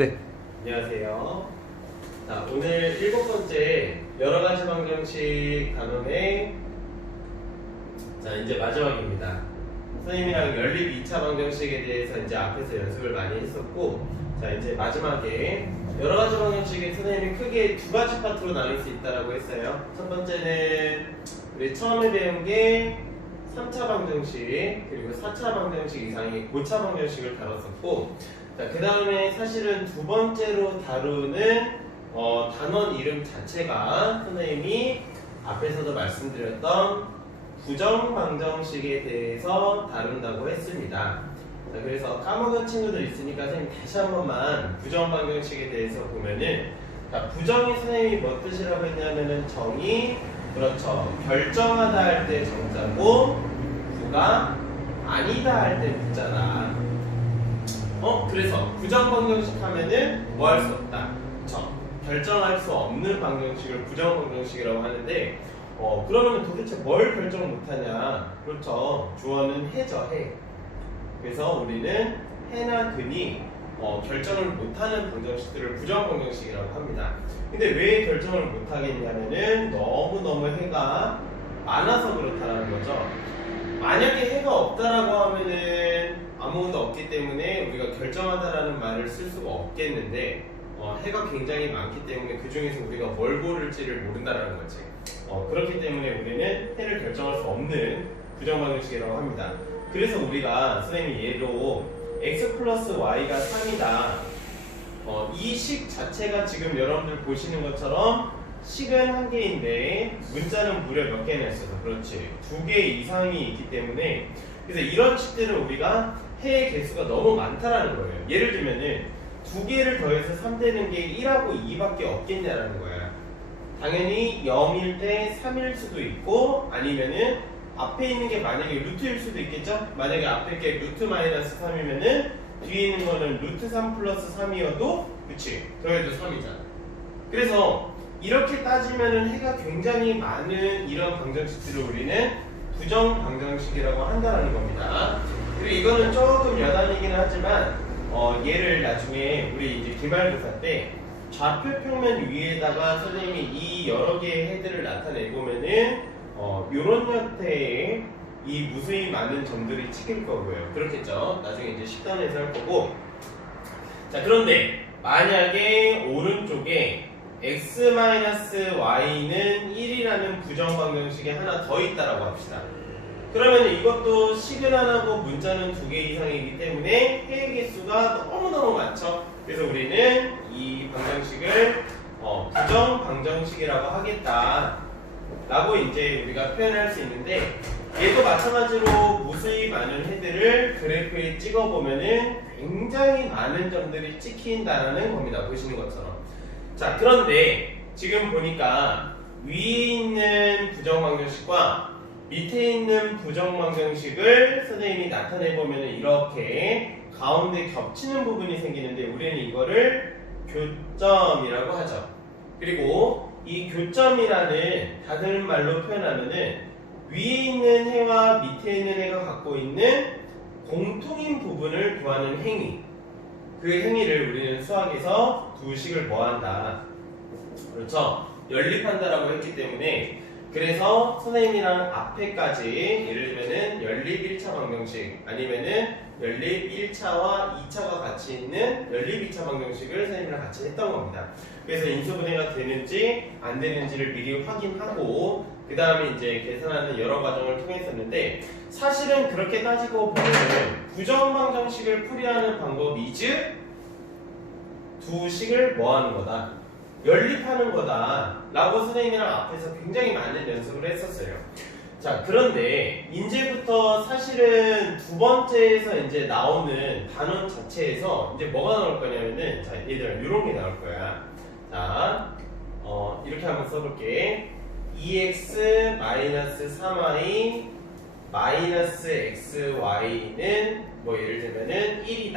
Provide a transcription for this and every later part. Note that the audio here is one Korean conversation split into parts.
네. 안녕하세요. 자, 오늘 7번째 여러가지 방정식 단원의 이제 마지막입니다. 선생님이랑 연립 2차 방정식에 대해서 이제 앞에서 연습을 많이 했었고, 자, 이제 마지막에 여러가지 방정식에 선생님이 크게 두 가지 파트로 나눌 수 있다고 했어요. 첫 번째는 우리 처음에 배운 게 3차 방정식, 그리고 4차 방정식 이상의 고차 방정식을 다뤘었고, 자, 그 다음에 사실은 두 번째로 다루는 단원 이름 자체가 선생님이 앞에서도 말씀드렸던 부정방정식에 대해서 다룬다고 했습니다. 자, 그래서 까먹은 친구들 있으니까 선생님 다시 한 번만 부정방정식에 대해서 보면은, 자, 부정이 선생님이 뭐 뜻이라고 했냐면은 정이, 그렇죠, 결정하다 할 때 정자고 부가 아니다 할 때 부자다. 그래서 부정방정식 하면은 뭐 할 수 없다, 그쵸? 결정할 수 없는 방정식을 부정방정식이라고 하는데, 그러면 도대체 뭘 결정 못하냐? 그렇죠, 주어는 해죠, 해. 그래서 우리는 해나 근이 결정을 못하는 방정식들을 부정방정식이라고 합니다. 근데 왜 결정을 못하겠냐면은 너무너무 해가 많아서 그렇다는 거죠. 만약에 해가 없다라고 하면은 아무것도 없기 때문에 우리가 결정하다라는 말을 쓸 수가 없겠는데, 해가 굉장히 많기 때문에 그 중에서 우리가 뭘 고를지를 모른다라는 거지. 그렇기 때문에 우리는 해를 결정할 수 없는 부정방정식이라고 합니다. 그래서 우리가 선생님이 예로 x 플러스 y가 3이다. 이 식 자체가 지금 여러분들 보시는 것처럼 식은 한 개인데 문자는 무려 몇 개나 있어서, 그렇지, 2개 이상이 있기 때문에, 그래서 이런 식들은 우리가 해의 개수가 너무 많다라는 거예요. 예를 들면은 2개를 더해서 3 되는 게 1하고 2밖에 없겠냐라는 거야. 당연히 0일 때 3일 수도 있고, 아니면은 앞에 있는 게 만약에 루트일 수도 있겠죠? 만약에 앞에 게 루트 마이너스 3이면은 뒤에 있는 거는 루트 3 플러스 3이어도, 그치, 더해도 3이잖아. 그래서 이렇게 따지면은 해가 굉장히 많은 이런 방정식들을 우리는 부정 방정식이라고 한다는 겁니다. 그리고 이거는 조금 여담이긴 하지만, 얘를 나중에 우리 이제 기말고사 때 좌표 평면 위에다가 선생님이 이 여러 개의 해들을 나타내 보면은 요런 형태의 이 무수히 많은 점들이 찍힐 거고요. 그렇겠죠? 나중에 이제 식단에서 할 거고. 자, 그런데 만약에 오른쪽에 x-y는 1이라는 부정방정식이 하나 더 있다라고 합시다. 그러면 이것도 식은 하나고 문자는 2개 이상이기 때문에 해의 개수가 너무너무 많죠. 그래서 우리는 이 방정식을 부정방정식이라고 하겠다 라고 이제 우리가 표현할 수 있는데, 얘도 마찬가지로 무수히 많은 해들을 그래프에 찍어보면은 굉장히 많은 점들이 찍힌다는 겁니다. 보시는 것처럼. 자, 그런데 지금 보니까 위에 있는 부정방정식과 밑에 있는 부정방정식을 선생님이 나타내보면 이렇게 가운데 겹치는 부분이 생기는데, 우리는 이거를 교점이라고 하죠. 그리고 이 교점이라는 다른 말로 표현하면은 위에 있는 해와 밑에 있는 해가 갖고 있는 공통인 부분을 구하는 행위, 그 행위를 우리는 수학에서 두 식을 뭐한다, 그렇죠, 연립한다라고 했기 때문에, 그래서 선생님이랑 앞에까지 예를 들면은 연립 1차 방정식 아니면은 연립 1차와 2차가 같이 있는 연립 2차 방정식을 선생님이랑 같이 했던 겁니다. 그래서 인수분해가 되는지 안 되는지를 미리 확인하고 그 다음에 이제 계산하는 여러 과정을 통했었는데, 사실은 그렇게 따지고 보면은 부정방정식을 풀이하는 방법이 즉 두 식을 뭐하는 거다, 연립하는 거다 라고 선생님이랑 앞에서 굉장히 많은 연습을 했었어요. 자, 그런데 이제부터 사실은 두 번째에서 이제 나오는 단원 자체에서 이제 뭐가 나올 거냐면은, 자, 얘들아, 이런 게 나올 거야. 자, 이렇게 한번 써볼게. 2x-3y xy는 뭐 예를 들면은 1이다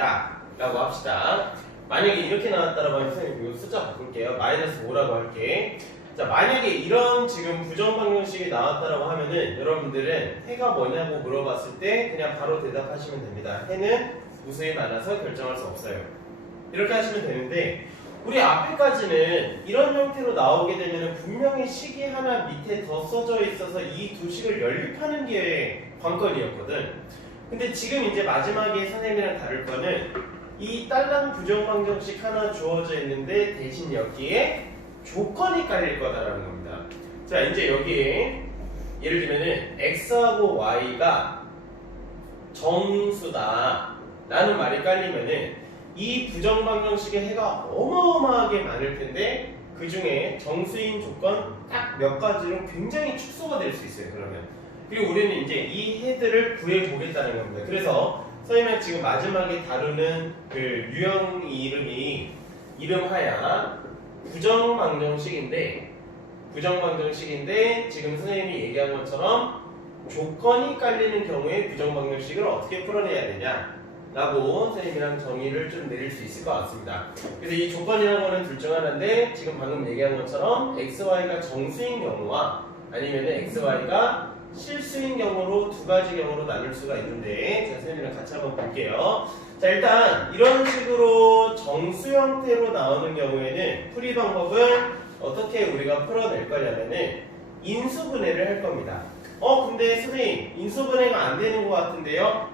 라고 합시다. 만약에 이렇게 나왔다라고 하면 선생님 이거 숫자 바꿀게요. -5라고 할게. 자, 만약에 이런 지금 부정방정식이 나왔다라고 하면은 여러분들은 해가 뭐냐고 물어봤을 때 그냥 바로 대답하시면 됩니다. 해는 무수히 많아서 결정할 수 없어요. 이렇게 하시면 되는데 우리 앞에까지는 이런 형태로 나오게 되면 분명히 식이 하나 밑에 더 써져 있어서 이 두 식을 연립하는 게 관건이었거든. 근데 지금 이제 마지막에 선생님이랑 다룰 거는 이 딸랑 부정방정식 하나 주어져 있는데 대신 여기에 조건이 깔릴 거다라는 겁니다. 자, 이제 여기에 예를 들면은 x하고 y가 정수다 라는 말이 깔리면은 이 부정방정식의 해가 어마어마하게 많을 텐데 그 중에 정수인 조건 딱 몇 가지로 굉장히 축소가 될 수 있어요. 그러면 그리고 우리는 이제 이 해들을 구해 보겠다는 겁니다. 그래서 선생님이 지금 마지막에 다루는 그 유형 이름이 이름하야 부정방정식인데 지금 선생님이 얘기한 것처럼 조건이 깔리는 경우에 부정방정식을 어떻게 풀어내야 되냐 라고 선생님이랑 정의를 좀 내릴 수 있을 것 같습니다. 그래서 이 조건이라는 거는 둘 중 하나인데 지금 방금 얘기한 것처럼 xy가 정수인 경우와 아니면 xy가 실수인 경우로 두 가지 경우로 나눌 수가 있는데 제가 선생님이랑 같이 한번 볼게요. 자, 일단 이런 식으로 정수 형태로 나오는 경우에는 풀이 방법은 어떻게 우리가 풀어낼 거냐면은 인수분해를 할 겁니다. 근데 선생님 인수분해가 안 되는 것 같은데요?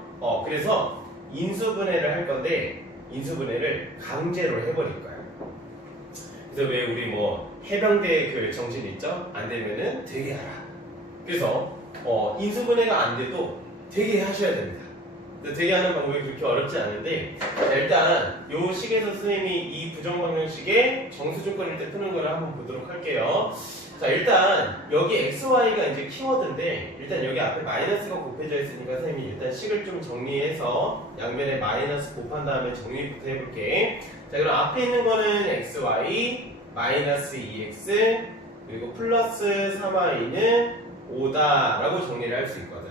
그래서 인수분해를 할 건데 인수분해를 강제로 해버릴 거예요. 그래서 왜 우리 뭐 해병대 그 정신 있죠? 안 되면은 되게 하라. 그래서 인수분해가 안 돼도 되게 하셔야 됩니다. 되게 하는 방법이 그렇게 어렵지 않은데 자, 일단 요 식에서 선생님이 이 부정방정식의 정수 조건일 때 푸는 거를 한번 보도록 할게요. 자, 일단 여기 xy가 이제 키워드인데 일단 여기 앞에 마이너스가 곱해져 있으니까 선생님이 일단 식을 좀 정리해서 양면에 마이너스 곱한 다음에 정리부터 해볼게. 자, 그럼 앞에 있는 거는 xy 마이너스 2x 그리고 플러스 3y는 5다 라고 정리를 할 수 있거든.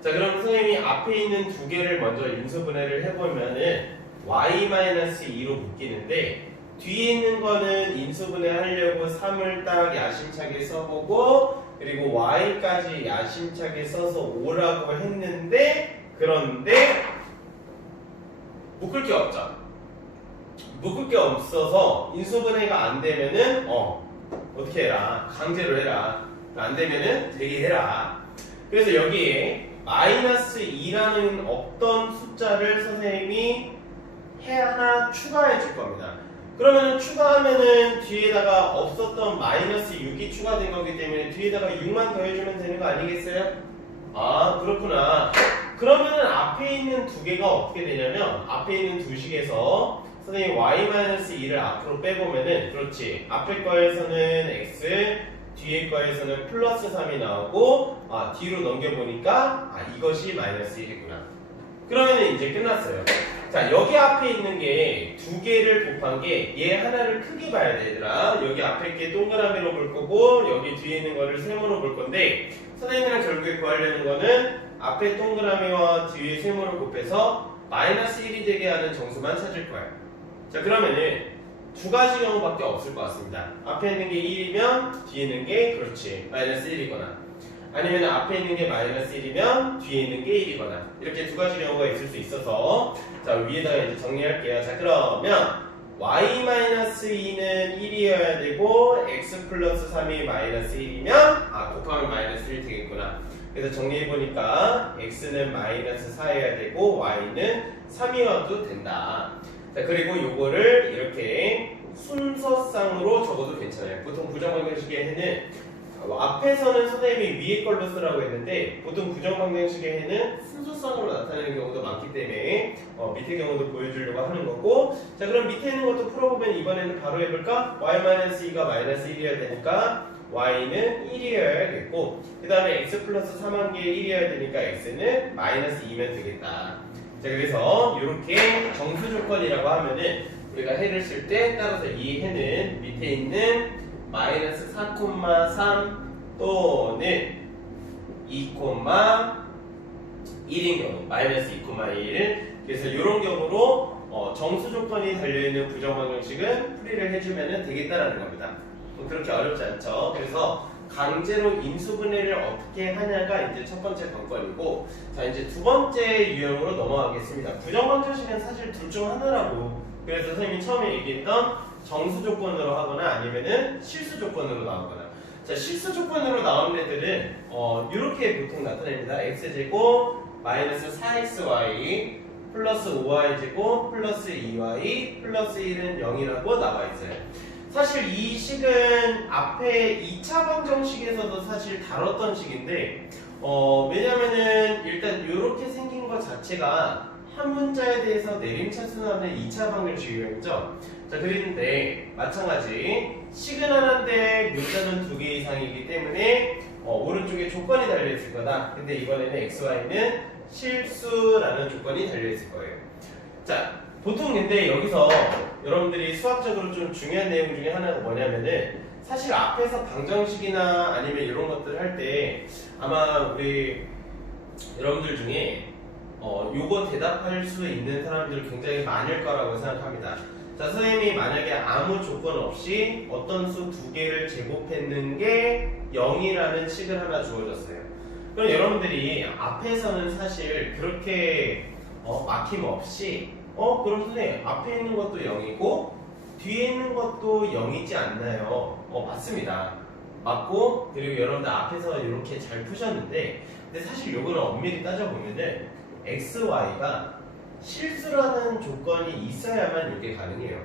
자, 그럼 선생님이 앞에 있는 두 개를 먼저 인수분해를 해보면은 y-2로 묶이는데 뒤에 있는 거는 인수분해 하려고 3을 딱 야심차게 써보고 그리고 y까지 야심차게 써서 5라고 했는데 그런데 묶을 게 없죠. 묶을 게 없어서 인수분해가 안 되면은 어떻게 해라. 강제로 해라. 안 되면은 되게 해라. 그래서 여기에 마이너스 2라는 없던 숫자를 선생님이 해 하나 추가해 줄 겁니다. 그러면 추가하면은 뒤에다가 없었던 마이너스 6이 추가된 거기 때문에 뒤에다가 6만 더해주면 되는 거 아니겠어요? 아, 그렇구나. 그러면은 앞에 있는 두 개가 어떻게 되냐면 앞에 있는 두 식에서 선생님 y-2를 앞으로 빼보면은 그렇지. 앞에 거에서는 x 뒤에 거에서는 플러스 3이 나오고 뒤로 넘겨보니까 이것이 마이너스 1이구나. 그러면 이제 끝났어요. 자, 여기 앞에 있는 게 두 개를 곱한 게 얘 하나를 크게 봐야 돼, 얘들아. 여기 앞에 게 동그라미로 볼 거고 여기 뒤에 있는 거를 세모로 볼 건데 선생님이랑 결국에 구하려는 거는 앞에 동그라미와 뒤에 세모를 곱해서 마이너스 1이 되게 하는 정수만 찾을 거예요. 자, 그러면은 두 가지 경우밖에 없을 것 같습니다. 앞에 있는 게 1이면 뒤에 있는 게 그렇지 마이너스 1이거나 아니면 앞에 있는 게 마이너스 1이면 뒤에 있는 게 1이거나 이렇게 두 가지 경우가 있을 수 있어서 자, 위에다가 이제 정리할게요. 자, 그러면 y-2는 1이어야 되고 x 플러스 3이 마이너스 1이면 곱하면 마이너스 1 되겠구나. 그래서 정리해보니까 x는 마이너스 4여야 되고 y는 3이어도 된다. 자, 그리고 요거를 이렇게 순서상으로 적어도 괜찮아요. 보통 부정방정식의 해는 앞에서는 선생님이 위에 걸로 쓰라고 했는데 보통 부정방정식의 해는 순서상으로 나타내는 경우도 많기 때문에 밑에 경우도 보여주려고 하는 거고. 자, 그럼 밑에 있는 것도 풀어보면 이번에는 바로 해볼까? y-2가 마이너스 1이어야 되니까 y는 1이어야겠고 그 다음에 x 플러스 3한 개 1이어야 되니까 x는 마이너스 2면 되겠다. 자, 그래서 이렇게 정수 조건이라고 하면은 우리가 해를 쓸 때 따라서 이 해는 밑에 있는 마이너스 4,3 또는 2,1인 경우 마이너스 2,1 그래서 이런 경우로 정수 조건이 달려있는 부정방정식은 풀이를 해주면 되겠다라는 겁니다. 그렇게 어렵지 않죠. 그래서 강제로 인수분해를 어떻게 하냐가 이제 첫 번째 관건이고 자, 이제 두 번째 유형으로 넘어가겠습니다. 부정방정식은 사실 둘 중 하나라고 그래서 선생님이 처음에 얘기했던 정수 조건으로 하거나 아니면은 실수 조건으로 나오거나. 자, 실수 조건으로 나오는 애들은 이렇게 보통 나타냅니다. x제곱 마이너스 4xy 플러스 5y제곱 플러스 2y 플러스 1은 0이라고 나와 있어요. 사실 이 식은 앞에 2차 방정식에서도 사실 다뤘던 식인데 왜냐면은 일단 이렇게 생긴 것 자체가 한 문자에 대해서 내림차순하는 2차 방정식 유형이죠. 자, 그런데 마찬가지 식은 하나인데 문자는 2개 이상이기 때문에 오른쪽에 조건이 달려있을 거다. 근데 이번에는 xy는 실수라는 조건이 달려있을 거예요. 자, 보통 근데 여기서 여러분들이 수학적으로 좀 중요한 내용 중에 하나가 뭐냐면은 사실 앞에서 방정식이나 아니면 이런 것들 할 때 아마 우리 여러분들 중에 요거 대답할 수 있는 사람들 굉장히 많을 거라고 생각합니다. 자, 선생님이 만약에 아무 조건 없이 어떤 수 2개를 제곱했는 게 0이라는 식을 하나 주어졌어요. 그럼 여러분들이 앞에서는 사실 그렇게 막힘 없이 그럼 선생님 앞에 있는 것도 0이고 뒤에 있는 것도 0이지 않나요? 맞습니다. 맞고, 그리고 여러분들 앞에서 이렇게 잘 푸셨는데 근데 사실 요거는 엄밀히 따져보면은 xy가 실수라는 조건이 있어야만 이게 가능해요.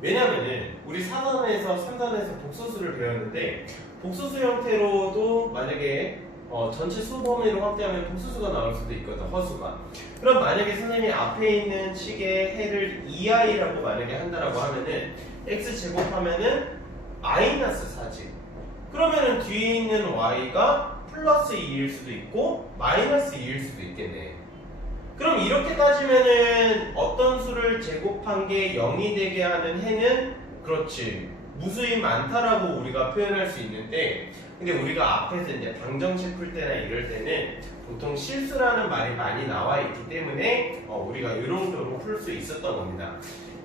왜냐면은 우리 4단에서 3단에서 복소수를 배웠는데 복소수 형태로도 만약에 전체 수 범위를 확대하면 복소수가 나올 수도 있거든, 허수가. 그럼 만약에 선생님이 앞에 있는 식의 해를 2i라고 만약에 한다라고 하면은 x 제곱하면은 마이너스 4지. 그러면은 뒤에 있는 y가 플러스 2일 수도 있고 마이너스 2일 수도 있겠네. 그럼 이렇게 따지면은 어떤 수를 제곱한 게 0이 되게 하는 해는 그렇지 무수히 많다라고 우리가 표현할 수 있는데, 근데 우리가 앞에서 이제 방정식 풀 때나 이럴 때는 보통 실수라는 말이 많이 나와 있기 때문에 우리가 이런 정도로 풀 수 있었던 겁니다.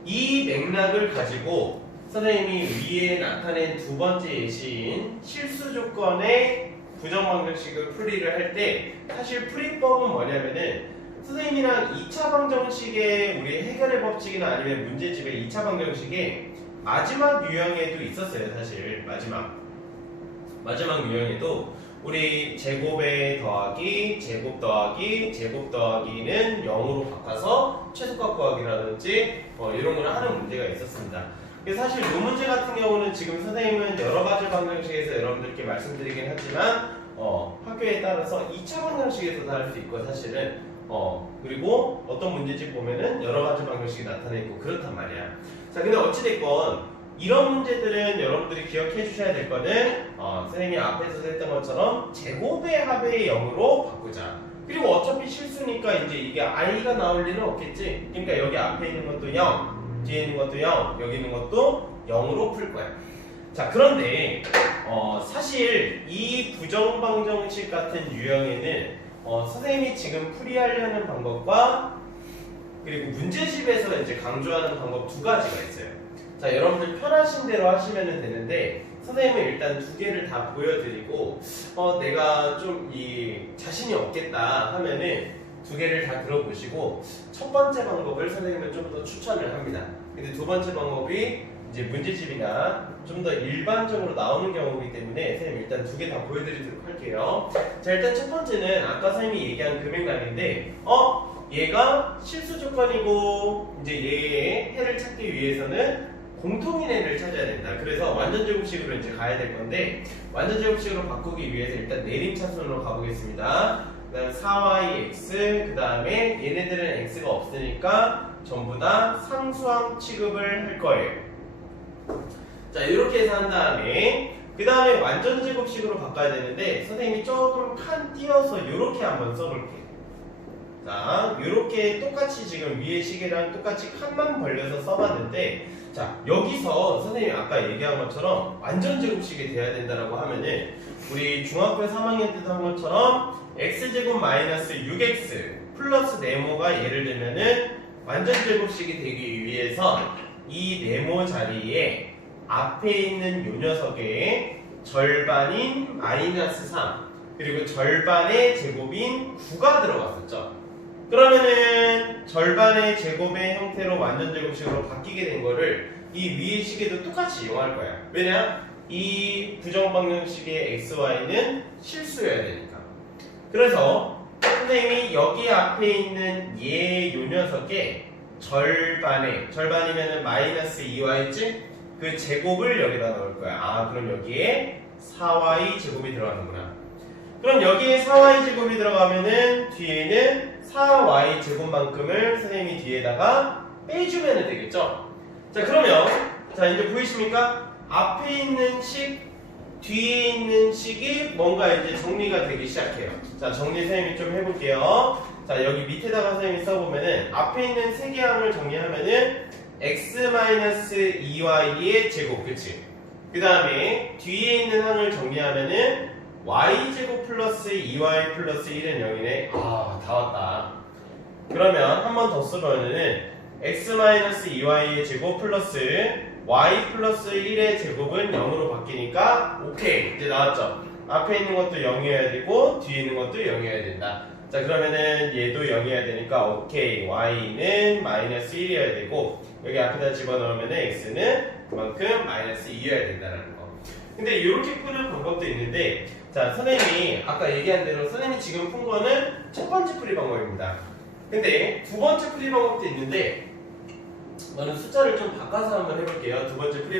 이 맥락을 가지고 선생님이 위에 나타낸 두 번째 예시인 실수 조건의 부정방정식을 풀이를 할 때 사실 풀이법은 뭐냐면은 선생님이랑 2차 방정식의 우리 해결의 법칙이나 아니면 문제집의 2차 방정식에 마지막 유형에도 있었어요. 사실 마지막 유형에도 우리 제곱에 더하기, 제곱 더하기, 제곱 더하기는 0으로 바꿔서 최소값 구하기라든지 이런 걸 하는 문제가 있었습니다. 사실 이 문제 같은 경우는 지금 선생님은 여러 가지 방정식에서 여러분들께 말씀드리긴 하지만 학교에 따라서 2차 방정식에서도 할 수 있고 사실은 그리고 어떤 문제집 보면은 여러 가지 방정식이 나타나 있고 그렇단 말이야. 자, 근데 어찌됐건 이런 문제들은 여러분들이 기억해 주셔야 될 거는 선생님이 앞에서 했던 것처럼 제곱의 합의 0으로 바꾸자. 그리고 어차피 실수니까 이제 이게 i가 나올 일은 없겠지. 그러니까 여기 앞에 있는 것도 0, 뒤에 있는 것도 0, 여기 있는 것도 0으로 풀 거야. 자, 그런데 사실 이 부정방정식 같은 유형에는 선생님이 지금 풀이하려는 방법과 그리고 문제집에서 이제 강조하는 방법 두 가지가 있어요. 자, 여러분들 편하신 대로 하시면 되는데 선생님은 일단 두 개를 다 보여드리고 내가 좀 자신이 없겠다 하면은 두 개를 다 들어보시고 첫 번째 방법을 선생님은 좀 더 추천을 합니다. 근데 두 번째 방법이 이제 문제집이나 좀 더 일반적으로 나오는 경우이기 때문에 선생님 일단 두 개 다 보여드리도록 할게요. 자, 일단 첫 번째는 아까 선생님이 얘기한 그 맥락인데 얘가 실수 조건이고 이제 얘의 해를 찾기 위해서는 공통인 해를 찾아야 된다. 그래서 완전 제곱식으로 이제 가야 될 건데 완전 제곱식으로 바꾸기 위해서 일단 내림차순으로 가보겠습니다. 그 다음 4yx 그 다음에 얘네들은 x가 없으니까 전부 다 상수항 취급을 할 거예요. 자, 이렇게 해서 한 다음에 그 다음에 완전 제곱식으로 바꿔야 되는데 선생님이 조금 칸 띄어서 이렇게 한번 써볼게요. 자, 이렇게 똑같이 지금 위에 식이랑 똑같이 칸만 벌려서 써봤는데 자, 여기서 선생님이 아까 얘기한 것처럼 완전 제곱식이 돼야 된다라고 하면은 우리 중학교 3학년 때도 한 것처럼 x제곱 마이너스 6x 플러스 네모가 예를 들면은 완전 제곱식이 되기 위해서 이 네모 자리에 앞에 있는 요 녀석의 절반인 마이너스 3 그리고 절반의 제곱인 9가 들어갔었죠. 그러면은 절반의 제곱의 형태로 완전 제곱식으로 바뀌게 된 거를 이 위의 식에도 똑같이 이용할 거야. 왜냐? 이 부정방정식의 xy는 실수여야 되니까. 그래서 선생님이 여기 앞에 있는 요 녀석의 절반이면은 마이너스 2y지? 그 제곱을 여기다 넣을 거야. 아, 그럼 여기에 4y 제곱이 들어가는구나. 그럼 여기에 4y 제곱이 들어가면은 뒤에는 4y 제곱만큼을 선생님이 뒤에다가 빼주면 되겠죠? 자, 그러면 자, 이제 보이십니까? 앞에 있는 식, 뒤에 있는 식이 뭔가 이제 정리가 되기 시작해요. 자, 정리 선생님이 좀 해볼게요. 자, 여기 밑에다가 선생님이 써보면은 앞에 있는 세 개 항을 정리하면은 x-2y의 제곱, 그치? 그 다음에 뒤에 있는 항을 정리하면은 y제곱 플러스 2y 플러스 1은 0이네. 아, 다 왔다. 그러면 한 번 더 써보면은 x-2y의 제곱 플러스 y 플러스 1의 제곱은 0으로 바뀌니까 오케이, 이제 나왔죠? 앞에 있는 것도 0이어야 되고 뒤에 있는 것도 0이어야 된다. 자, 그러면은 얘도 0이어야 되니까 오케이, y는 마이너스 1이어야 되고 여기 앞에다 집어넣으면은 x는 그만큼 마이너스 2여야 된다는 거. 근데 이렇게 푸는 방법도 있는데, 자, 선생님이 아까 얘기한 대로 선생님이 지금 푼 거는 첫 번째 풀이 방법입니다. 근데 두 번째 풀이 방법도 있는데, 저는 숫자를 좀 바꿔서 한번 해볼게요. 두 번째 풀이